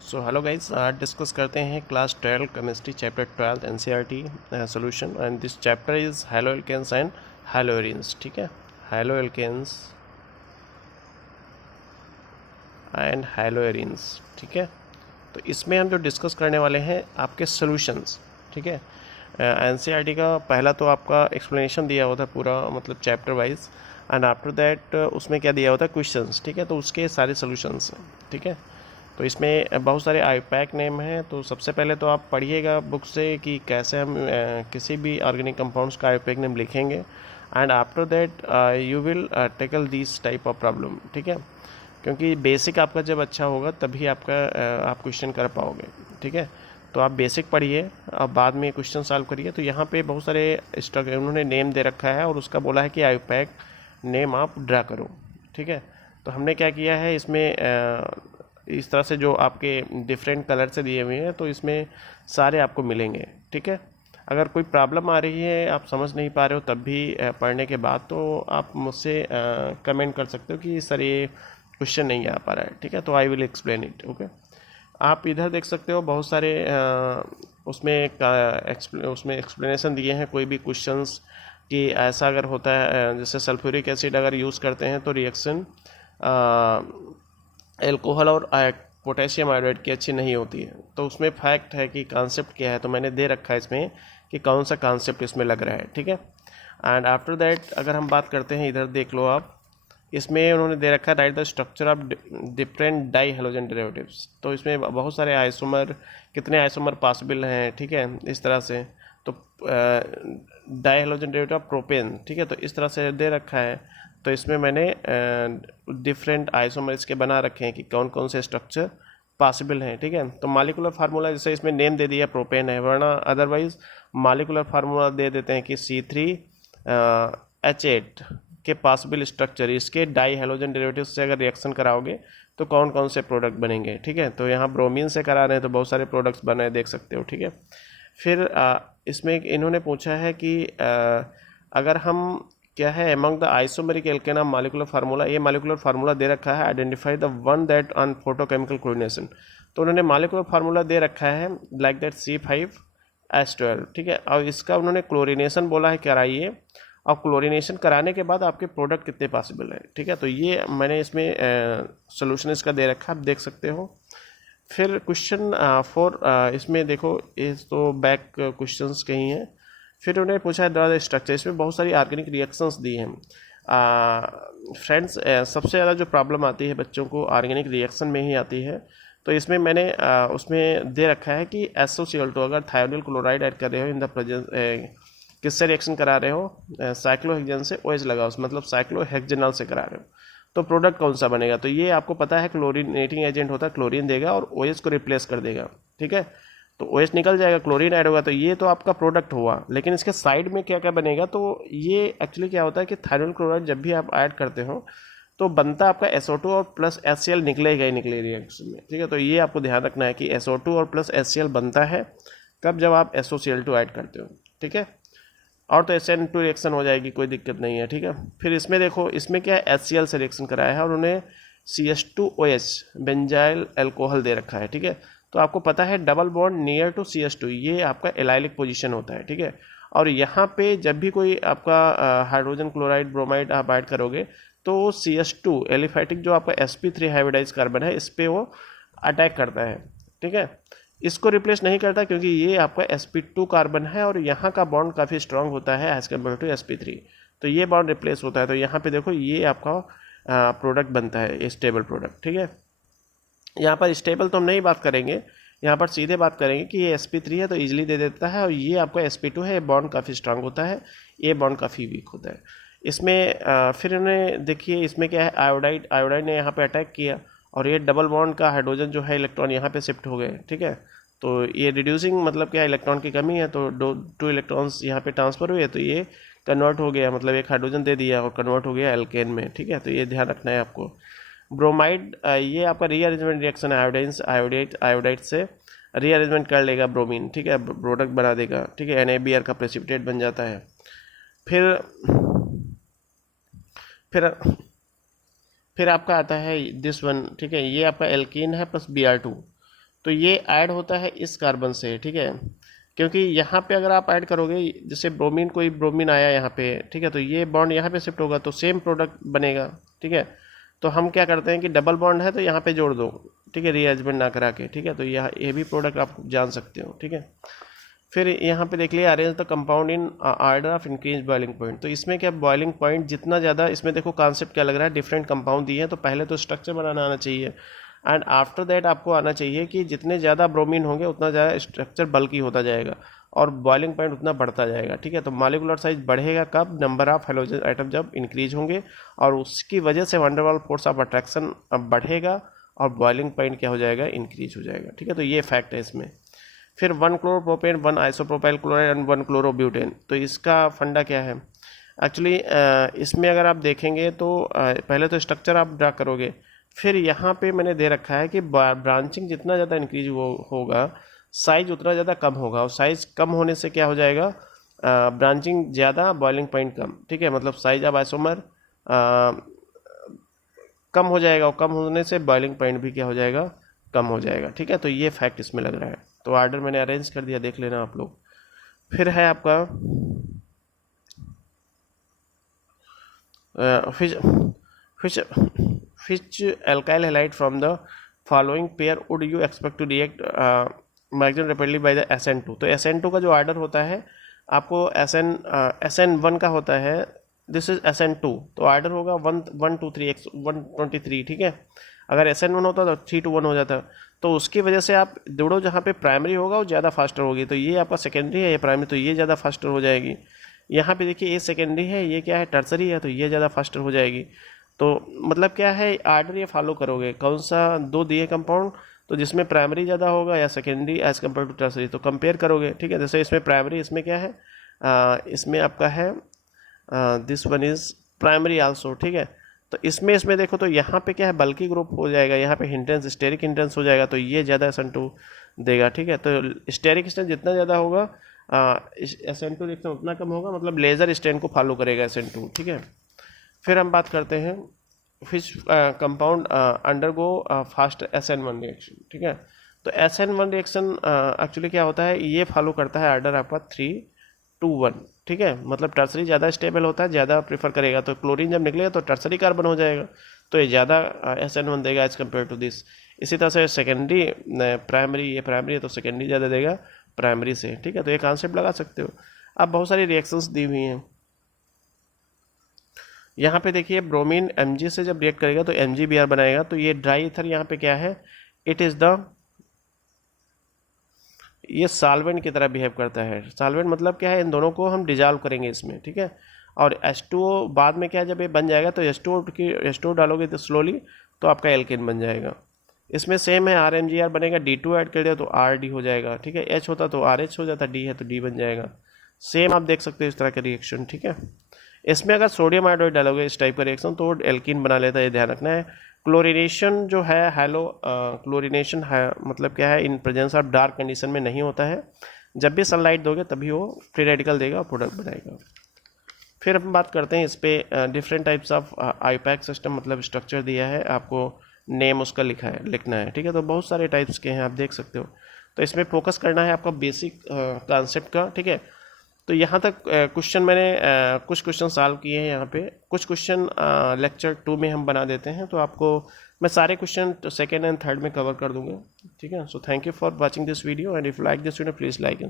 सो hello guys, आज discuss करते हैं class 12 chemistry chapter 12 NCERT solution and this chapter is haloalkanes and haloarenes. ठीक है, haloalkanes and haloarenes. ठीक है, तो इसमें हम जो डिस्कस करने वाले हैं आपके सॉल्यूशंस। ठीक है, एनसीईआरटी का पहला तो आपका एक्सप्लेनेशन दिया हुआ था पूरा, मतलब chapter wise, and after that उसमें क्या दिया हुआ था, क्वेश्चंस। ठीक है, तो उसके सारे सॉल्यूशंस हैं। ठीक है, तो इसमें बहुत सारे आईपैक नेम हैं। तो सबसे पहले तो आप पढ़िएगा बुक से कि कैसे हम किसी भी ऑर्गेनिक कंपाउंड्स का आईपैक नेम लिखेंगे, and after that you will tackle this type of problem. ठीक है, क्योंकि बेसिक आपका जब अच्छा होगा तभी आपका आप क्वेश्चन कर पाओगे। ठीक है, तो आप बेसिक पढ़िए, आप बाद में क्वेश्चन सॉल्व करिए। तो यहाँ पे बहुत सारे उन्होंने नेम दे रखा है और उसका बोला है कि आईपैक नेम आप ड्रा करो। ठीक है, तो हमने क्या किया है इसमें इस तरह से जो आपके डिफरेंट कलर से दिए हुए हैं, तो इसमें सारे आपको मिलेंगे। ठीक है, अगर कोई प्रॉब्लम आ रही है, आप समझ नहीं पा रहे हो, तब भी पढ़ने के बाद तो आप मुझसे कमेंट कर सकते हो कि सर ये क्वेश्चन नहीं आ पा रहा है। ठीक है, तो I will explain it. Okay, आप इधर देख सकते हो बहुत सारे उसमें एक्सप्लेनेशन दिए हैं कोई भी क्वेश्चंस कि ऐसा अगर होता है, जैसे सल्फ्यूरिक एसिड अगर यूज़ करते हैं तो रिएक्शन एल्कोहल और पोटेशियम आयोडाइड की अच्छी नहीं होती है। तो उसमें फैक्ट है कि कॉन्सेप्ट क्या है, तो मैंने दे रखा है इसमें कि कौन सा कॉन्सेप्ट इसमें लग रहा है। ठीक है, एंड आफ्टर दैट अगर हम बात करते हैं, इधर देख लो आप, इसमें उन्होंने दे रखा है right the structure of different die halogen derivatives. तो इसमें बहुत सारे आइसोमर, कितने आइसोमर पॉसिबल हैं। ठीक है, इस तरह से, तो die halogen derivative of propane. ठीक है, तो इस तरह से दे रखा है। तो इसमें मैंने डिफरेंट आइसोमर्स के बना रखे हैं कि कौन कौन से स्ट्रक्चर पॉसिबल हैं। ठीक है, तो मालिकुलर फार्मूला जैसे इसमें नेम दे दिया प्रोपेन है, वरना अदरवाइज मालिकुलर फार्मूला दे देते हैं कि C3H8 के पॉसिबल स्ट्रक्चर, इसके डाई हेलोजन डेरिवेटिव से अगर रिएक्शन कराओगे तो कौन कौन से प्रोडक्ट बनेंगे। ठीक है, तो यहाँ ब्रोमीन से करा रहे हैं तो बहुत सारे प्रोडक्ट्स बने देख सकते हो। ठीक है, फिर इसमें इन्होंने पूछा है कि अगर हम क्या है among the isomeric alkane molecular formula, ये मालिकुलर फार्मूला दे रखा है, identify the one that on photochemical chlorination. तो उन्होंने मालिकुलर फार्मूला दे रखा है लाइक दैट C5H12। ठीक है, और इसका उन्होंने क्लोरीनेशन बोला है कराइए, और क्लोरीनेशन कराने के बाद आपके प्रोडक्ट कितने पॉसिबल है। ठीक है, तो ये मैंने इसमें सोल्यूशन इसका दे रखा है, आप देख सकते हो। फिर क्वेश्चन 4, इसमें देखो ये तो बैक क्वेश्चंस कहीं हैं। फिर उन्होंने पूछा है द स्ट्रक्चर, इसमें बहुत सारी ऑर्गेनिक रिएक्शंस दी हैं। फ्रेंड्स, सबसे ज़्यादा जो प्रॉब्लम आती है बच्चों को ऑर्गेनिक रिएक्शन में ही आती है। तो इसमें मैंने उसमें दे रखा है कि SOCl2 अगर थायोनिल क्लोराइड ऐड कर रहे हो इन द प्रेजेंस, किससे रिएक्शन करा रहे हो, साइक्लोहेक्सेन से OH लगाओ, मतलब साइक्लोहेक्सेनॉल से करा रहे हो, तो प्रोडक्ट कौन सा बनेगा। तो ये आपको पता है क्लोरीनेटिंग एजेंट होता है, क्लोरीन देगा और OH को रिप्लेस कर देगा। ठीक है, तो OH निकल जाएगा, क्लोरीन ऐड होगा, तो ये तो आपका प्रोडक्ट हुआ। लेकिन इसके साइड में क्या क्या बनेगा, तो ये एक्चुअली क्या होता है कि थायरोनिल क्लोराइड जब भी आप ऐड करते हो तो बनता आपका SO2 और प्लस HCl निकलेगा ही निकले रिएक्शन में। ठीक है, तो ये आपको ध्यान रखना है कि SO2 और प्लस HCl बनता है कब, जब आप SOCl2 ऐड करते हो। ठीक है, और तो SN2 रिएक्शन हो जाएगी, कोई दिक्कत नहीं है। ठीक है, फिर इसमें देखो, इसमें क्या है HCl से रिएक्शन कराया है और उन्हें CH2OH बेंजाइल अल्कोहल दे रखा है। ठीक है, तो आपको पता है double bond near to CH2, ये आपका एलाइलिक पोजीशन होता है। ठीक है, और यहाँ पे जब भी कोई आपका हाइड्रोजन क्लोराइड ब्रोमाइड आप ऐड करोगे तो CH2 एलिफैटिक जो आपका sp3 हाइब्रिडाइज कार्बन है, इस पर वो अटैक करता है। ठीक है, इसको रिप्लेस नहीं करता क्योंकि ये आपका sp2 कार्बन है और यहाँ का बॉन्ड काफ़ी स्ट्रांग होता है एज कम्पेयर टू sp3, तो ये बॉन्ड रिप्लेस होता है। तो यहाँ पे देखो ये आपका प्रोडक्ट बनता है, स्टेबल प्रोडक्ट। ठीक है, यहाँ पर स्टेबल तो हम नहीं बात करेंगे, यहाँ पर सीधे बात करेंगे कि ये sp3 है तो इजीली दे देता है, और ये आपका sp2 है, ये बॉन्ड काफ़ी स्ट्रांग होता है, ये बॉन्ड काफ़ी वीक होता है। इसमें फिर इन्हें देखिए, इसमें क्या है आयोडाइड ने यहाँ पे अटैक किया और ये डबल बॉन्ड का हाइड्रोजन जो है इलेक्ट्रॉन यहाँ पे शिफ्ट हो गए। ठीक है, तो ये रिड्यूसिंग मतलब क्या, इलेक्ट्रॉन की कमी है, तो टू इलेक्ट्रॉन्स यहाँ पे ट्रांसफर हुए, तो ये कन्वर्ट हो गया, मतलब एक हाइड्रोजन दे दिया और कन्वर्ट हो गया एल्केन में। ठीक है, तो ये ध्यान रखना है आपको। ब्रोमाइड, ये आपका रीअरेंजमेंट रिएक्शन है, आयोडाइड से रीअरेंजमेंट कर लेगा ब्रोमीन। ठीक है, प्रोडक्ट बना देगा। ठीक है, NaBr का प्रेसिपिटेट बन जाता है। फिर फिर फिर आपका आता है दिस वन। ठीक है, ये आपका एल्कीन है प्लस Br2, तो ये ऐड होता है इस कार्बन से, ठीक है, क्योंकि यहाँ पे अगर आप ऐड करोगे, जैसे ब्रोमीन, कोई ब्रोमीन आया यहाँ पे, ठीक है, तो ये बॉन्ड यहाँ पे शिफ्ट होगा तो सेम प्रोडक्ट बनेगा, ठीक है। तो हम क्या करते हैं कि डबल बॉन्ड है तो यहाँ पे जोड़ दो, ठीक है, रीअरेंजमेंट ना करा के, ठीक है। तो ये भी प्रोडक्ट आप जान सकते हो, ठीक है। फिर यहाँ पे देख लिया arrange the compound in order of increase boiling point. तो इसमें क्या बॉइलिंग पॉइंट जितना ज़्यादा, इसमें देखो कॉन्सेप्ट क्या लग रहा है, डिफरेंट कंपाउंड दिए हैं, तो पहले तो स्ट्रक्चर बनाना आना चाहिए एंड आफ्टर दैट आपको आना चाहिए कि जितने ज़्यादा ब्रोमीन होंगे उतना ज़्यादा स्ट्रक्चर बल्की होता जाएगा और बॉइलिंग पॉइंट उतना बढ़ता जाएगा, ठीक है। तो मॉलिक्यूलर साइज बढ़ेगा कब, नंबर ऑफ हेलोजन आइटम जब इंक्रीज होंगे और उसकी वजह से वंडर वाल फोर्स ऑफ अट्रैक्शन बढ़ेगा और बॉइलिंग पॉइंट क्या हो जाएगा, इंक्रीज हो जाएगा, ठीक है। तो ये फैक्ट है इसमें। फिर 1 chloropropane, 1 isopropyl chloride and 1 chlorobutane. तो इसका फंडा क्या है एक्चुअली, इसमें अगर आप देखेंगे तो पहले तो स्ट्रक्चर आप ड्रा करोगे, फिर यहाँ पे मैंने दे रखा है कि ब्रांचिंग जितना ज़्यादा इंक्रीज होगा साइज उतना ज़्यादा कम होगा, और साइज कम होने से क्या हो जाएगा, ब्रांचिंग ज़्यादा बॉइलिंग पॉइंट कम, ठीक है। मतलब साइज ऑफ आइसोमर कम हो जाएगा और कम होने से बॉइलिंग पॉइंट भी क्या हो जाएगा, कम हो जाएगा, ठीक है। तो ये फैक्ट इसमें लग रहा है। तो ऑर्डर मैंने अरेंज कर दिया, देख लेना आप लोग। फिर है आपका which alkyl halide from the following pair would you expect to react maximum rapidly by the SN2। तो SN2 का जो ऑर्डर होता है आपको SN1 का होता है, दिस इज SN2, तो ऑर्डर होगा 1 2 3 123, ठीक है। अगर SN1 होता तो 3 to 1 हो जाता, तो उसकी वजह से आप दौड़ो जहाँ पे प्राइमरी होगा वो ज़्यादा फास्टर होगी, तो ये आपका सेकेंडरी है, ये प्राइमरी, तो ये ज़्यादा फास्टर हो जाएगी। यहाँ पे देखिए ये सेकेंडरी है, ये क्या है, टर्सरी है, तो ये ज़्यादा फास्टर हो जाएगी। तो मतलब क्या है, आर्डर ये फॉलो करोगे, कौन सा दो दिए कंपाउंड, तो जिसमें प्राइमरी ज़्यादा होगा या secondary as compared to tertiary, तो कंपेयर करोगे, ठीक है। जैसे इसमें प्राइमरी, इसमें क्या है, इसमें आपका है this one is primary also, ठीक है। तो इसमें देखो तो यहाँ पे क्या है, बल्कि ग्रुप हो जाएगा, यहाँ पे हिंटेंस स्टेरिक हिंटेंस हो जाएगा, तो ये ज़्यादा SN2 देगा, ठीक है। तो स्टेरिक स्टेन जितना ज़्यादा होगा SN2 रिएक्शन उतना कम होगा, मतलब लेज़र स्टेन को फॉलो करेगा SN2, ठीक है। फिर हम बात करते हैं which compound undergo fast SN1 reaction, ठीक है। तो SN1 रिएक्शन एक्चुअली क्या होता है, ये फॉलो करता है ऑर्डर आपका 3 to 1, ठीक है। मतलब टर्सरी ज़्यादा स्टेबल होता है, ज़्यादा प्रीफर करेगा, तो क्लोरीन जब निकलेगा तो टर्सरी कार्बन हो जाएगा, तो ये ज़्यादा SN1 देगा एज कम्पेयर टू दिस। इसी तरह से सेकेंडरी प्राइमरी, ये प्राइमरी है तो सेकेंडरी ज़्यादा देगा प्राइमरी से, ठीक है। तो ये कॉन्सेप्ट लगा सकते हो। अब बहुत सारी रिएक्शंस दी हुई हैं यहाँ पे, देखिए ब्रोमीन Mg से जब रिएक्ट करेगा तो MgBr बनाएगा, तो ये ड्राई ईथर यहाँ पे क्या है, इट इज़ द, ये सॉल्वेंट की तरह बिहेव करता है। सॉल्वेंट मतलब क्या है, इन दोनों को हम डिजॉल्व करेंगे इसमें, ठीक है। और H2O बाद में क्या है, जब ये बन जाएगा तो H2O डालोगे तो स्लोली तो आपका एल्केन बन जाएगा। इसमें सेम है, RMgR बनेगा, D2 ऐड कर दिया तो RD हो जाएगा, ठीक है। H होता तो RH हो जाता, D है तो D बन जाएगा। सेम आप देख सकते हो इस तरह का रिएक्शन, ठीक है। इसमें अगर सोडियम आयोडाइड डालोगे इस टाइप का रिएक्शन तो एल्कीन बना लेता है, ये ध्यान रखना है। क्लोरीनेशन जो है, हैलो क्लोरीनेशन है, मतलब क्या है, in presence of dark condition में नहीं होता है, जब भी सनलाइट दोगे तभी वो फ्री रेडिकल देगा, प्रोडक्ट बनाएगा। फिर हम बात करते हैं इस पर different types of IUPAC system, मतलब स्ट्रक्चर दिया है आपको, नेम उसका लिखना है, ठीक है। तो बहुत सारे टाइप्स के हैं, आप देख सकते हो। तो इसमें फोकस करना है आपका बेसिक कॉन्सेप्ट का, ठीक है। तो यहाँ तक क्वेश्चन मैंने कुछ क्वेश्चन सॉल्व किए हैं यहाँ पे, कुछ क्वेश्चन लेक्चर 2 में हम बना देते हैं, तो आपको मैं सारे क्वेश्चन सेकेंड एंड थर्ड में कवर कर दूंगा, ठीक है। So thank you for watching this video and if like this video please like.